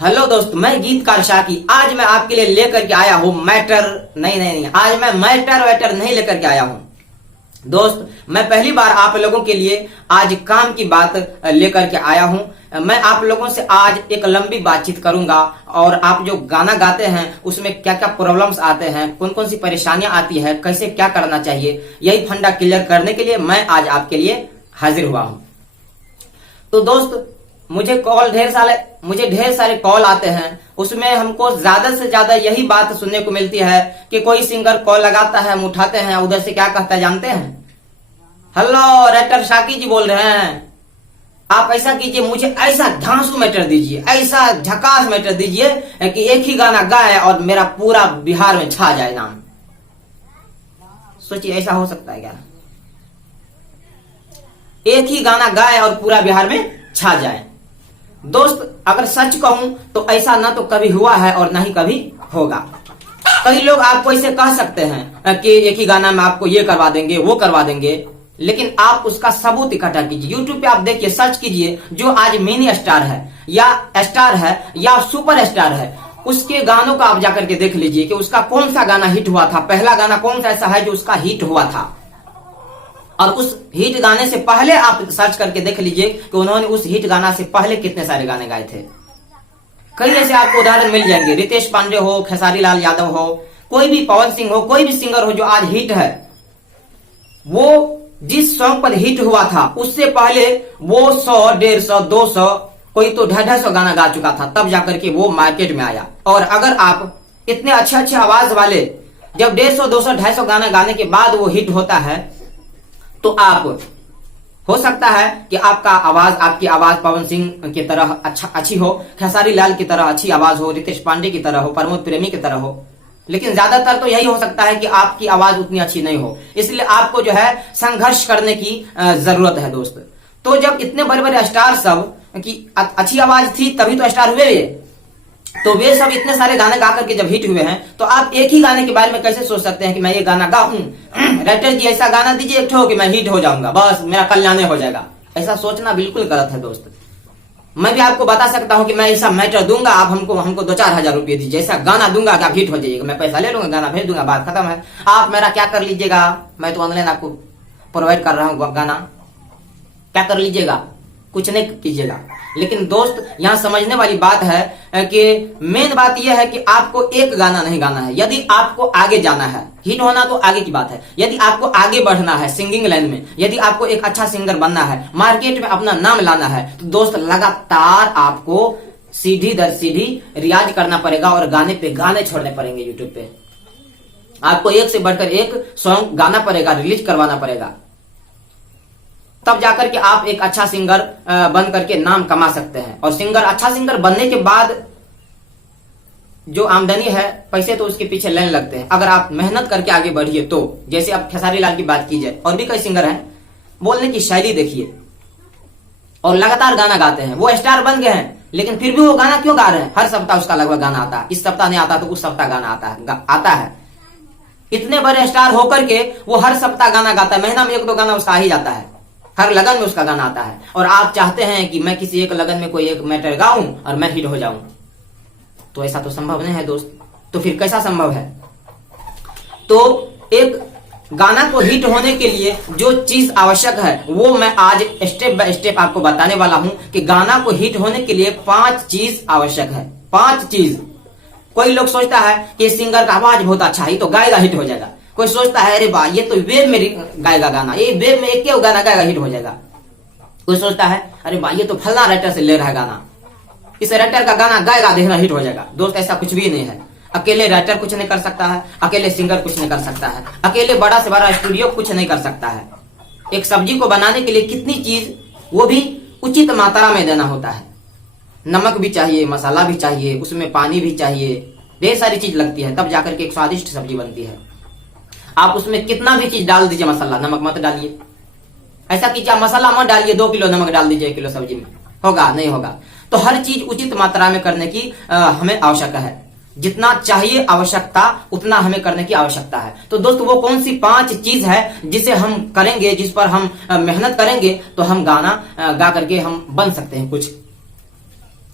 Hello दोस्त, मैं गीतकार शाकी। आज मैं आपके लिए लेकर के आया हूँ मैटर नहीं, आज मैं मैटर वैटर नहीं लेकर के आया हूँ दोस्त। मैं पहली बार आप लोगों के लिए आज काम की बात लेकर के आया हूँ। मैं आप लोगों से आज एक लंबी बातचीत करूंगा और आप जो गाना गाते हैं उसमें क्या क्या प्रॉब्लम्स आते हैं, कौन कौन सी परेशानियां आती है, कैसे क्या करना चाहिए, यही फंडा क्लियर करने के लिए मैं आज आपके लिए हाजिर हुआ हूँ। तो दोस्त, मुझे ढेर सारे कॉल आते हैं, उसमें हमको ज्यादा से ज्यादा यही बात सुनने को मिलती है कि कोई सिंगर कॉल लगाता है, हम उठाते हैं, उधर से क्या कहता है जानते हैं? हेलो, रैटर शाकी जी बोल रहे हैं। आप ऐसा कीजिए, मुझे ऐसा धांसू मैटर दीजिए, ऐसा झकास मैटर दीजिए कि एक ही गाना गाए और मेरा पूरा बिहार में छा जाए नाम। सोचिए, ऐसा हो सकता है क्या? एक ही गाना गाए और पूरा बिहार में छा जाए। दोस्त, अगर सच कहूं तो ऐसा ना तो कभी हुआ है और ना ही कभी होगा। कई लोग आपको ऐसे कह सकते हैं कि एक ही गाना में आपको ये करवा देंगे, वो करवा देंगे, लेकिन आप उसका सबूत इकट्ठा कीजिए। यूट्यूब पे आप देखिए, सर्च कीजिए, जो आज मिनी स्टार है या सुपर स्टार है, उसके गानों का आप जाकर के देख लीजिए कि उसका कौन सा गाना हिट हुआ था, पहला गाना कौन सा ऐसा है जो उसका हिट हुआ था। और उस हिट गाने से पहले आप सर्च करके देख लीजिए कि उन्होंने उस हिट गाना से पहले कितने सारे गाने गाए थे। कई ऐसे आपको उदाहरण मिल जाएंगे। रितेश पांडे हो, खेसारी लाल यादव हो, कोई भी, पवन सिंह हो, कोई भी सिंगर हो जो आज हिट है, वो जिस सॉन्ग पर हिट हुआ था उससे पहले वो 100, 150, 200, कोई तो 250 गाना गा चुका था, तब जाकर के वो मार्केट में आया। और अगर आप इतने अच्छे आवाज वाले जब 150, 200, 250 गाना गाने के बाद वो हिट होता है, तो आप, हो सकता है कि आपकी आवाज पवन सिंह की तरह अच्छी हो, खेसारी लाल की तरह अच्छी आवाज हो, रितेश पांडे की तरह हो, प्रमोद प्रेमी की तरह हो, लेकिन ज्यादातर तो यही हो सकता है कि आपकी आवाज उतनी अच्छी नहीं हो। इसलिए आपको जो है संघर्ष करने की जरूरत है दोस्त। तो जब इतने बड़े बड़े स्टार सब की अच्छी आवाज थी तभी तो स्टार हुए, तो वे सब इतने सारे गाने गा करके जब हिट हुए हैं, तो आप एक ही गाने के बारे में कैसे सोच सकते हैं कि मैं ये गाना गाऊं, राइटर जी ऐसा गाना दीजिए एक ठो कि मैं हिट हो जाऊंगा, बस मेरा कल्याण हो जाएगा। ऐसा सोचना बिल्कुल गलत है दोस्त। मैं भी आपको बता सकता हूं कि मैं ऐसा मैटर दूंगा, आप हमको 2-4 हजार रुपये दीजिए, ऐसा गाना दूंगा कि आप हिट हो जाइएगा, मैं पैसा ले लूंगा, गाना भेज दूंगा, बात खत्म है। आप मेरा क्या कर लीजिएगा, मैं तो ऑनलाइन आपको प्रोवाइड कर रहा हूँ गाना, क्या कर लीजिएगा, कुछ नहीं कीजिएगा। लेकिन दोस्त, यहां समझने वाली बात है कि मेन बात यह है कि आपको एक गाना नहीं गाना है। यदि आपको आगे जाना है, हिट होना तो आगे की बात है, यदि आपको आगे बढ़ना है सिंगिंग लाइन में, यदि आपको एक अच्छा सिंगर बनना है, मार्केट में अपना नाम लाना है, तो दोस्त लगातार आपको सीढ़ी दर सीढ़ी रियाज करना पड़ेगा और गाने पे गाने छोड़ने पड़ेंगे। यूट्यूब पे आपको एक से बढ़कर एक सॉन्ग गाना पड़ेगा, रिलीज करवाना पड़ेगा, तब जाकर के आप एक अच्छा सिंगर बन करके नाम कमा सकते हैं। और अच्छा सिंगर बनने के बाद जो आमदनी है, पैसे तो उसके पीछे लेने लगते हैं। अगर आप मेहनत करके आगे बढ़िए तो, जैसे अब खेसारी लाल की बात की जाए, और भी कई सिंगर हैं, बोलने की शैली देखिए और लगातार गाना गाते हैं, वो स्टार बन गए हैं, लेकिन फिर भी वो गाना क्यों गा रहे हैं? हर सप्ताह उसका लगभग गाना आता है, इस सप्ताह नहीं आता तो उस सप्ताह गाना आता है। इतने बड़े स्टार होकर के वो हर सप्ताह गाना गाता है, महीना में 1-2 गाना उसका आ ही जाता है, हर लगन में उसका गाना आता है। और आप चाहते हैं कि मैं किसी एक लगन में कोई एक मैटर गाऊं और मैं हिट हो जाऊं, तो ऐसा तो संभव नहीं है दोस्त। तो फिर कैसा संभव है? तो एक गाना को हिट होने के लिए जो चीज आवश्यक है वो मैं आज स्टेप बाय स्टेप आपको बताने वाला हूं कि गाना को हिट होने के लिए 5 चीज आवश्यक है। 5 चीज। कोई लोग सोचता है कि सिंगर का आवाज बहुत अच्छा है तो गाएगा, हिट हो जाएगा। कोई सोचता है अरे वाह, ये तो वेब में गाएगा गाना, ये वेब में एक गाना गाएगा, हिट हो जाएगा। कोई सोचता है अरे वाह, ये तो फलना राइटर से ले रहा है गाना, इस राइटर का गाना गाएगा, देखना हिट हो जाएगा। दोस्त, ऐसा कुछ भी नहीं है। अकेले राइटर कुछ नहीं कर सकता है, अकेले सिंगर कुछ नहीं कर सकता है, अकेले बड़ा से बड़ा स्टूडियो कुछ नहीं कर सकता है। एक सब्जी को बनाने के लिए कितनी चीज, वो भी उचित मात्रा में देना होता है। नमक भी चाहिए, मसाला भी चाहिए, उसमें पानी भी चाहिए, ढेर सारी चीज लगती है, तब जाकर के एक स्वादिष्ट सब्जी बनती है। आप उसमें कितना भी चीज डाल दीजिए, मसाला, नमक मत डालिए। ऐसा कीजिए, मसाला मत डालिए, 2 किलो नमक डाल दीजिए 1 किलो सब्जी में, होगा? नहीं होगा। तो हर चीज उचित मात्रा में करने की हमें आवश्यकता है। जितना चाहिए आवश्यकता उतना हमें करने की आवश्यकता है। तो दोस्त, वो कौन सी 5 चीज है जिसे हम करेंगे, जिस पर हम मेहनत करेंगे, तो हम गाना गा करके हम बन सकते हैं कुछ।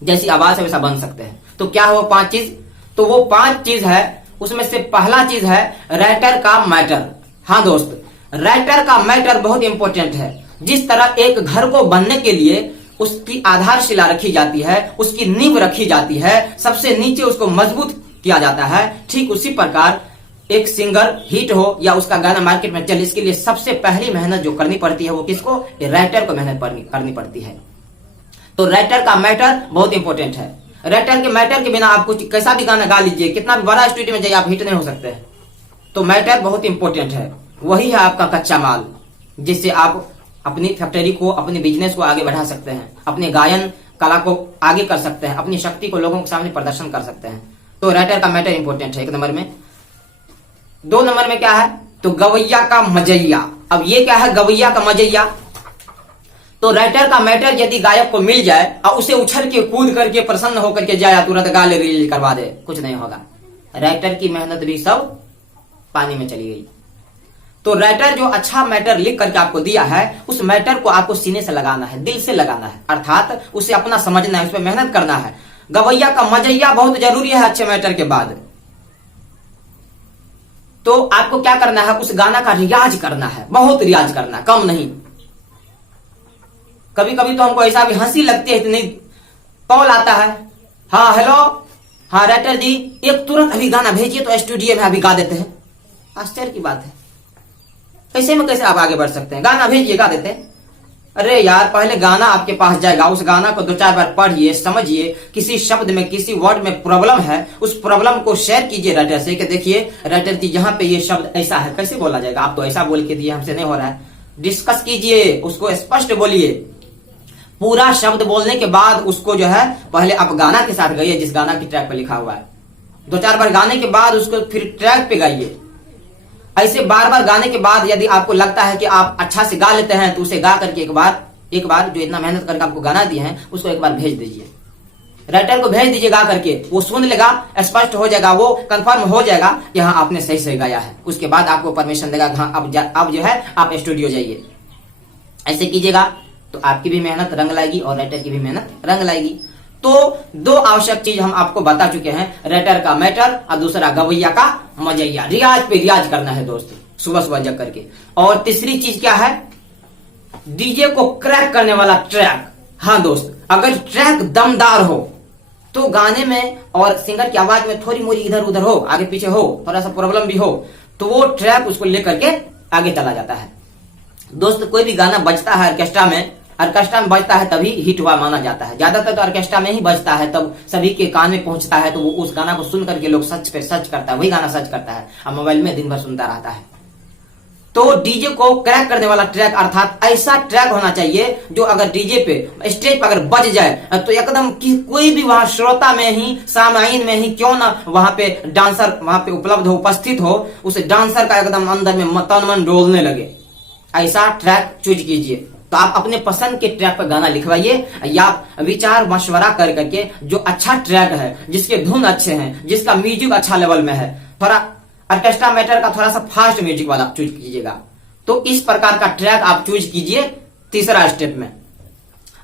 जैसी आवाज है वैसा बन सकते हैं। तो क्या है वो 5 चीज? तो वो 5 चीज है, उसमें से पहला चीज है राइटर का मैटर। हाँ दोस्त, राइटर का मैटर बहुत इंपॉर्टेंट है। जिस तरह एक घर को बनने के लिए उसकी आधारशिला रखी जाती है, उसकी नींव रखी जाती है, सबसे नीचे उसको मजबूत किया जाता है, ठीक उसी प्रकार एक सिंगर हिट हो या उसका गाना मार्केट में चले, इसके लिए सबसे पहली मेहनत जो करनी पड़ती है वो किसको? राइटर को मेहनत करनी पड़ती है। तो राइटर का मैटर बहुत इंपॉर्टेंट है। राइटर के मैटर के बिना आप कुछ कैसा भी गाना गा लीजिए, कितना भी बड़ा स्टूडियो में जाइए, आप हिट नहीं हो सकते हैं। तो मैटर बहुत इंपॉर्टेंट है, वही है आपका कच्चा माल, जिससे आप अपनी फैक्ट्री को, अपने बिजनेस को आगे बढ़ा सकते हैं, अपने गायन कला को आगे कर सकते हैं, अपनी शक्ति को लोगों के सामने प्रदर्शन कर सकते हैं। तो राइटर का मैटर इंपॉर्टेंट है 1 नंबर में। 2 नंबर में क्या है? तो गवैया का मजैया। अब ये क्या है गवैया का मजैया? तो राइटर का मैटर यदि गायक को मिल जाए और उसे उछल के कूद करके प्रसन्न होकर के जाए, तुरंत गा ले रिलीज करवा दे, कुछ नहीं होगा। राइटर की मेहनत भी सब पानी में चली गई। तो राइटर जो अच्छा मैटर लिख करके आपको दिया है, उस मैटर को आपको सीने से लगाना है, दिल से लगाना है, अर्थात उसे अपना समझना है, उस पर मेहनत करना है। गवैया का मजैया बहुत जरूरी है अच्छे मैटर के बाद। तो आपको क्या करना है? उस गाना का रियाज करना है, बहुत रियाज करना है, कम नहीं। कभी कभी तो हमको ऐसा भी हंसी लगती है, इतनी कॉल आता है, हाँ हेलो, हाँ राइटर जी, एक तुरंत अभी गाना भेजिए तो स्टूडियो में अभी गा देते हैं। आश्चर्य की बात है, ऐसे में कैसे आप आगे बढ़ सकते हैं? गाना भेजिए, गा देते हैं। अरे यार, पहले गाना आपके पास जाएगा, उस गाना को 2-4 बार पढ़िए, समझिए, किसी शब्द में, किसी वर्ड में प्रॉब्लम है, उस प्रॉब्लम को शेयर कीजिए राइटर से कि देखिए राइटर जी यहाँ पे ये शब्द ऐसा है, कैसे बोला जाएगा? आप तो ऐसा बोल के दिए, हमसे नहीं हो रहा है। डिस्कस कीजिए, उसको स्पष्ट बोलिए। पूरा शब्द बोलने के बाद उसको जो है पहले आप गाना के साथ गाइए, जिस गाना की ट्रैक पे लिखा हुआ है। 2-4 बार गाने के बाद उसको फिर ट्रैक पे गाइए। ऐसे बार बार गाने के बाद यदि आपको लगता है कि आप अच्छा से गा लेते हैं, तो उसे गा करके एक बार जो इतना मेहनत करके आपको गाना दिए हैं उसको एक बार भेज दीजिए, राइटर को भेज दीजिए गा करके। वो सुन लेगा, स्पष्ट हो जाएगा, वो कंफर्म हो जाएगा कि हाँ आपने सही सही गाया है। उसके बाद आपको परमिशन देगा, हाँ अब जो है आप स्टूडियो जाइए। ऐसे कीजिएगा तो आपकी भी मेहनत रंग लाएगी और राइटर की भी मेहनत रंग लाएगी। तो 2 आवश्यक चीज हम आपको बता चुके हैं, राइटर का मैटर और दूसरा गवैया का मजैया। रियाज पे रियाज करना है दोस्त, सुबह सुबह जग करके। और तीसरी चीज क्या है? डीजे को क्रैक करने वाला ट्रैक। हाँ दोस्त, अगर ट्रैक दमदार हो तो गाने में और सिंगर की आवाज में थोड़ी मोरी इधर उधर हो, आगे पीछे हो, थोड़ा सा प्रॉब्लम भी हो, तो वो ट्रैक उसको लेकर के आगे चला जाता है। दोस्त, कोई भी गाना बजता है ऑर्केस्ट्रा में बजता है तभी हिट हुआ माना जाता है। ज्यादातर तो ऑर्केस्ट्रा में ही बजता है, तब सभी के कान में पहुंचता है, तो वो उस गाना को सुन करके लोग सच पे सच करता है, वही गाना सच करता है, और मोबाइल में दिन भर सुनता रहता है। तो डीजे को क्रैक करने वाला ट्रैक, अर्थात ऐसा ट्रैक होना चाहिए जो अगर डीजे पे, स्टेज पर अगर बज जाए तो एकदम कोई भी वहां श्रोता में ही, सामाइन में ही क्यों ना वहां पे डांसर वहां पे उपलब्ध हो, उपस्थित हो, उस डांसर का एकदम अंदर में तन मन डोलने लगे। ऐसा ट्रैक चूज कीजिए। तो आप अपने पसंद के ट्रैक पर गाना लिखवाइए, या विचार मशवरा कर करके जो अच्छा ट्रैक है, जिसके धुन अच्छे हैं, जिसका म्यूजिक अच्छा लेवल में है, थोड़ा ऑर्केस्ट्रा मैटर का थोड़ा सा फास्ट म्यूजिक वाला चूज कीजिएगा। तो इस प्रकार का ट्रैक आप चूज कीजिए। तीसरा स्टेप में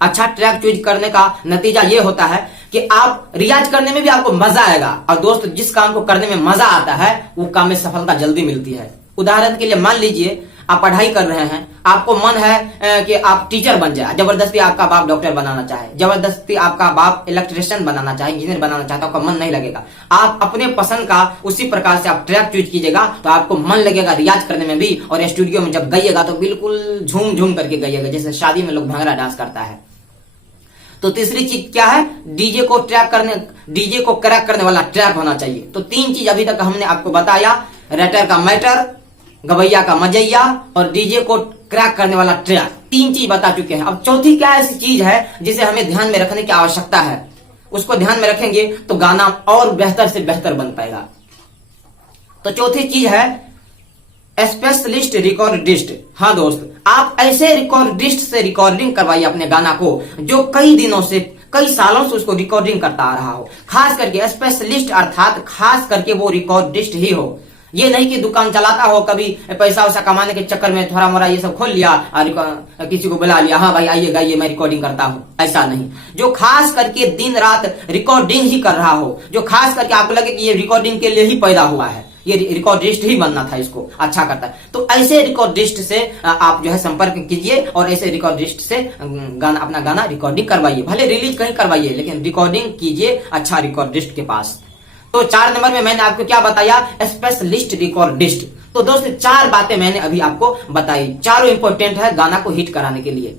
अच्छा ट्रैक चूज करने का नतीजा ये होता है कि आप रियाज करने में भी आपको मजा आएगा। और दोस्त, जिस काम को करने में मजा आता है वो काम में सफलता जल्दी मिलती है। उदाहरण के लिए मान लीजिए आप पढ़ाई कर रहे हैं, आपको मन है कि आप टीचर बन जाए, जबरदस्ती आपका बाप डॉक्टर बनाना चाहे, जबरदस्ती आपका बाप इलेक्ट्रिशियन बनाना चाहे, इंजीनियर बनाना चाहता, आपका मन नहीं लगेगा। आप अपने पसंद का उसी प्रकार से आप ट्रैक चूज कीजिएगा तो आपको मन लगेगा रियाज करने में भी, और स्टूडियो में जब गाइएगा तो बिल्कुल झूम झूम करके गाइएगा, जैसे शादी में लोग भांगड़ा डांस करता है। तो तीसरी चीज क्या है? डीजे को क्रैक करने वाला ट्रैक होना चाहिए। तो 3 चीज अभी तक हमने आपको बताया, राइटर का मैटर, गवैया का मजैया और डीजे को क्रैक करने वाला ट्रैक। 3 चीज बता चुके हैं। अब चौथी क्या ऐसी चीज है जिसे हमें ध्यान में रखने की आवश्यकता है? उसको ध्यान में रखेंगे तो गाना और बेहतर से बेहतर बन पाएगा। तो चौथी चीज है स्पेशलिस्ट रिकॉर्डिस्ट। हाँ दोस्त, आप ऐसे रिकॉर्डिस्ट से रिकॉर्डिंग करवाइए अपने गाना को जो कई दिनों से, कई सालों से उसको रिकॉर्डिंग करता आ रहा हो। खास करके स्पेशलिस्ट, अर्थात खास करके वो रिकॉर्डिस्ट ही हो। ये नहीं कि दुकान चलाता हो, कभी पैसा वैसा कमाने के चक्कर में थोड़ा मोड़ा ये सब खोल लिया और किसी को बुला लिया, हाँ भाई आइए गाइए मैं रिकॉर्डिंग करता हूँ, ऐसा नहीं। जो खास करके दिन रात रिकॉर्डिंग ही कर रहा हो, जो खास करके आपको लगे कि ये रिकॉर्डिंग के लिए ही पैदा हुआ है, ये रिकॉर्डिस्ट ही बनना था, इसको अच्छा करता है, तो ऐसे रिकॉर्डिस्ट से आप जो है संपर्क कीजिए और ऐसे रिकॉर्डिस्ट से अपना गाना रिकॉर्डिंग करवाइए, भले रिलीज कहीं करवाइए लेकिन रिकॉर्डिंग कीजिए अच्छा रिकॉर्डिस्ट के पास। तो 4 नंबर में मैंने आपको क्या बताया, स्पेशलिस्ट रिकॉर्डिस्ट। तो दोस्त 4 बातें मैंने अभी आपको बताई, चारों इंपॉर्टेंट है गाना को हिट कराने के लिए।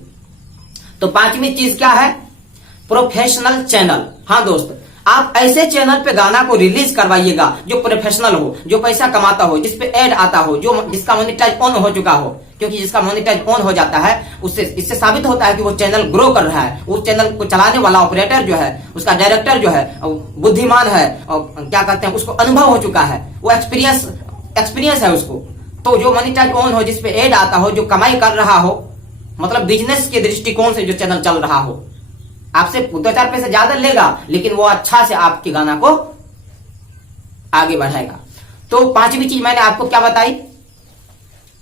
तो 5वीं चीज क्या है, प्रोफेशनल चैनल। हाँ दोस्त, आप ऐसे चैनल पे गाना को रिलीज करवाइएगा जो प्रोफेशनल हो, जो पैसा कमाता हो, जिसपे एड आता हो, जो जिसका मोनेटाइज ऑन हो चुका हो, क्योंकि जिसका मोनेटाइज ऑन हो जाता है उससे इससे साबित होता है कि वो चैनल ग्रो कर रहा है, उस चैनल को चलाने वाला ऑपरेटर जो है, उसका डायरेक्टर जो है बुद्धिमान है और क्या कहते हैं उसको अनुभव हो चुका है, वो एक्सपीरियंस है उसको। तो जो मोनेटाइज ऑन हो, जिसपे एड आता हो, जो कमाई कर रहा हो, मतलब बिजनेस के दृष्टिकोण से जो चैनल चल रहा हो, आपसे 2-4 पैसे ज्यादा लेगा लेकिन वो अच्छा से आपके गाना को आगे बढ़ाएगा। तो 5वीं चीज मैंने आपको क्या बताई,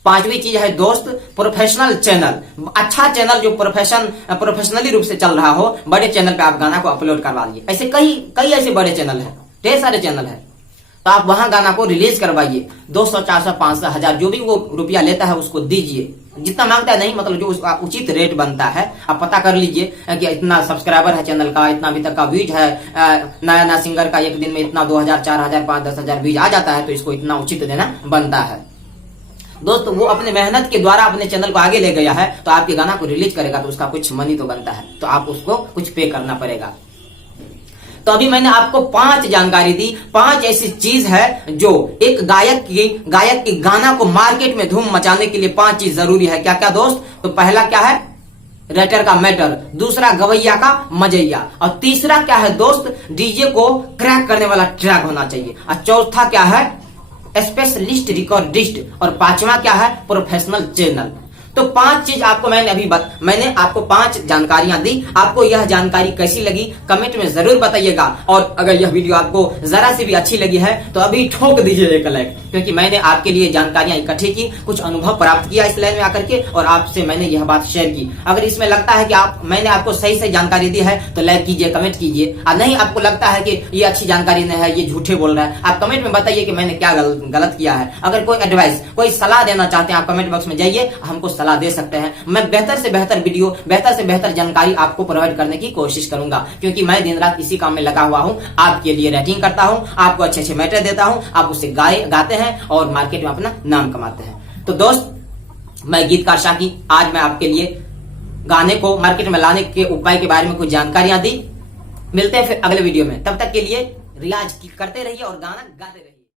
5वीं चीज है दोस्त प्रोफेशनल चैनल। अच्छा चैनल जो प्रोफेशनली रूप से चल रहा हो, बड़े चैनल पे आप गाना को अपलोड करवा लीजिए। ऐसे कई ऐसे बड़े चैनल है, ढेर सारे चैनल है, तो आप वहां गाना को रिलीज करवाइए। 200, 400, 500, 1000 जो भी वो रुपया लेता है उसको दीजिए, जितना मांगता है नहीं, मतलब जो उसका उचित रेट बनता है आप पता कर लीजिए कि इतना सब्सक्राइबर है चैनल का, इतना अभी तक का व्यूज है, नया सिंगर का एक दिन में इतना 2000, 4000, 5, 10,000 व्यूज आ जाता है, तो इसको इतना उचित देना बनता है। दोस्त वो अपने मेहनत के द्वारा अपने चैनल को आगे ले गया है, तो आपके गाना को रिलीज करेगा तो उसका कुछ मनी तो बनता है, तो आप उसको कुछ पे करना पड़ेगा। तो अभी मैंने आपको 5 जानकारी दी, 5 ऐसी चीज है जो एक गायक की गाना को मार्केट में धूम मचाने के लिए 5 चीज जरूरी है। क्या क्या दोस्त, तो पहला क्या है, राइटर का मैटर, दूसरा गवैया का मजैया, और तीसरा क्या है दोस्त, डीजे को क्रैक करने वाला ट्रैक होना चाहिए, और चौथा क्या है, स्पेशलिस्ट रिकॉर्डिस्ट, और 5वां क्या है, प्रोफेशनल चैनल। तो 5 चीज आपको मैंने आपको 5 जानकारियां दी। आपको यह जानकारी कैसी लगी कमेंट में जरूर बताइएगा, और अगर यह वीडियो आपको जरा सी भी अच्छी लगी है तो अभी ठोक दीजिए एक लाइक, क्योंकि मैंने आपके लिए जानकारियां इकट्ठी की, कुछ अनुभव प्राप्त किया इस लाइन में आकर के, और आपसे मैंने यह बात शेयर की। अगर इसमें लगता है कि मैंने आपको सही जानकारी दी है तो लाइक कीजिए, कमेंट कीजिए, और नहीं आपको लगता है कि ये अच्छी जानकारी नहीं है, ये झूठे बोल रहा है, आप कमेंट में बताइए कि मैंने क्या गलत किया है। अगर कोई एडवाइस, कोई सलाह देना चाहते हैं आप कमेंट बॉक्स में जाइए, हमको सलाह दे सकते हैं। मैं बेहतर से बेहतर वीडियो, बेहतर से बेहतर जानकारी आपको प्रोवाइड करने की कोशिश करूंगा, क्योंकि मैं दिन रात इसी काम में लगा हुआ हूं, आपके लिए रेटिंग करता हूं, आपको अच्छे मैटर देता हूं, आप उससे गाते हैं और मार्केट में अपना नाम कमाते हैं। तो दोस्त मैं गीतकार शाकी, आज मैं आपके लिए गाने को मार्केट में लाने के उपाय के बारे में कुछ जानकारियां दी। मिलते हैं फिर अगले वीडियो में, तब तक के लिए रियाज करते रहिए और गाना गाते रहिए।